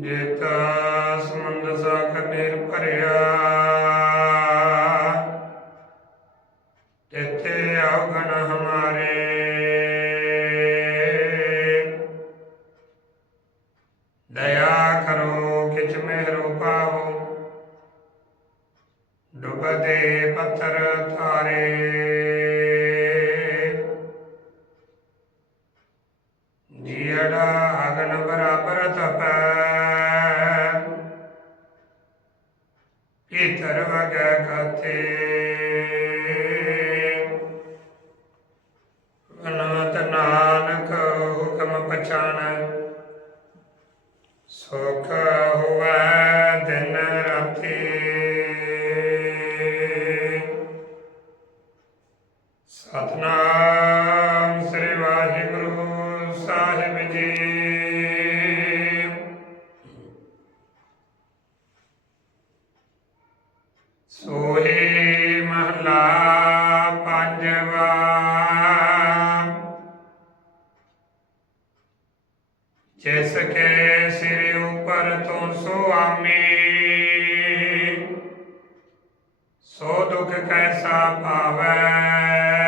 ਜੇਤਾ ਸਮੁੰਦ ਸਾਗਰ ਨੀਰ ਭਰਿਆ ਤਿੱਥੇ ਆਉਗਣ ਹਮਾਰੇ। ਦਇਆ ਕਰੋ ਕਿਛ ਮਿਹਰੋ ਪਾਵੋ ਡੁਬਦੇ ਪੱਥਰ ਥਾਰੇ ਇਤਰ ਵਗੈ ਕਥੇ ਅਨਾਤ ਨਾਨਕ ਹੁਕਮ ਪਛਾਣੈ ਸੁਖ ਹੋਵੈ ਦਿਨ ਰਾਤੀ। ਸਤਨਾਮ ਸ੍ਰੀ ਵਾਹਿਗੁਰੂ ਸਾਹਿਬ ਜੀ। ਸੋਹੇ ਮਹਲਾ ਪੰਜਵਾ। ਜਿਸ ਕੇ ਸਿਰ ਉਪਰ ਤੋਂ ਸੁਆਮੀ ਸੋ ਦੁਖ ਕੈਸਾ ਪਾਵੈ?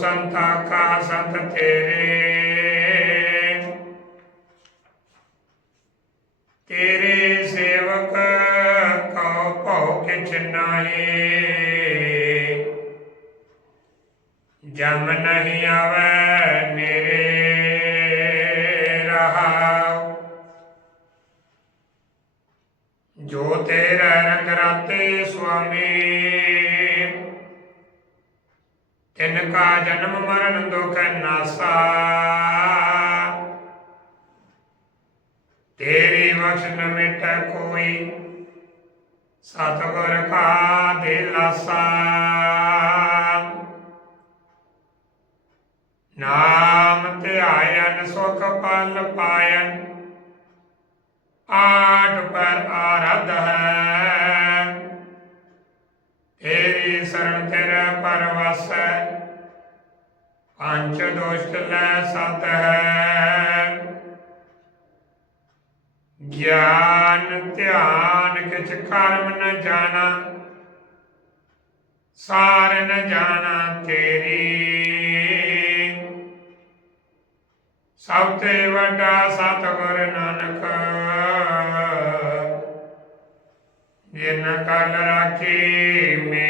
ਸੰਤਾ ਕਾ ਸੰਤ ਤੇਰੇ। ਤੇਰੇ ਸੇਵਕ ਕਉ ਭਉ ਕਿਛ ਨਾਹੀ। ਜਮ ਨਹੀਂ ਆਵੈ ਮੇਰੇ ਰਹਾਉ ਜੋ ਤੇਰਾ ਰੰਗ ਰਾਤੇ ਸੁਆਮੀ ਤਿਨ ਕਾ ਜਨਮ ਮਰਨ ਦੁਖ ਨਾਸਾ ਤੇਰੀ ਬਖਸ਼ ਨ ਮਿਟੈ ਕੋਈ, ਸਤਿਗੁਰ ਕਾ ਦੇ ਲਾਸਾ। ਨਾਮ ਧਿਆਇਨ, ਸੁਖ ਪਲ ਪਾਇਨ, ਆਠ ਪਰ ਆਰਧ ਹੈ। ਤੇਰੀ ਸਰਣ ਤੇਰਾ ਪਰਵਸ ਪੰਜ ਦੋਸ਼ ਲੈ ਸਤ ਹੈ ਗਿਆਨ ਧਿਆਨ ਕਿਛ ਕਰਮ ਨ ਜਾਣਾ, ਸਾਰ ਨ ਜਾਣਾ ਤੇਰੀ। ਸਭ ਤੇ ਵੱਡਾ ਸਤਿਗੁਰ ਨਾਨਕ, ਜਿਨ ਕਲ ਰਾਖੀ ਮੇ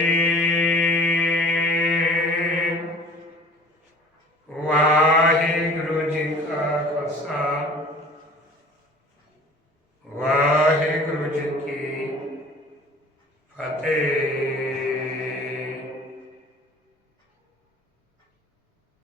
ਵਾਹਿਗੁਰੂ ਜੀ ਕੀ ਫਤਿਹ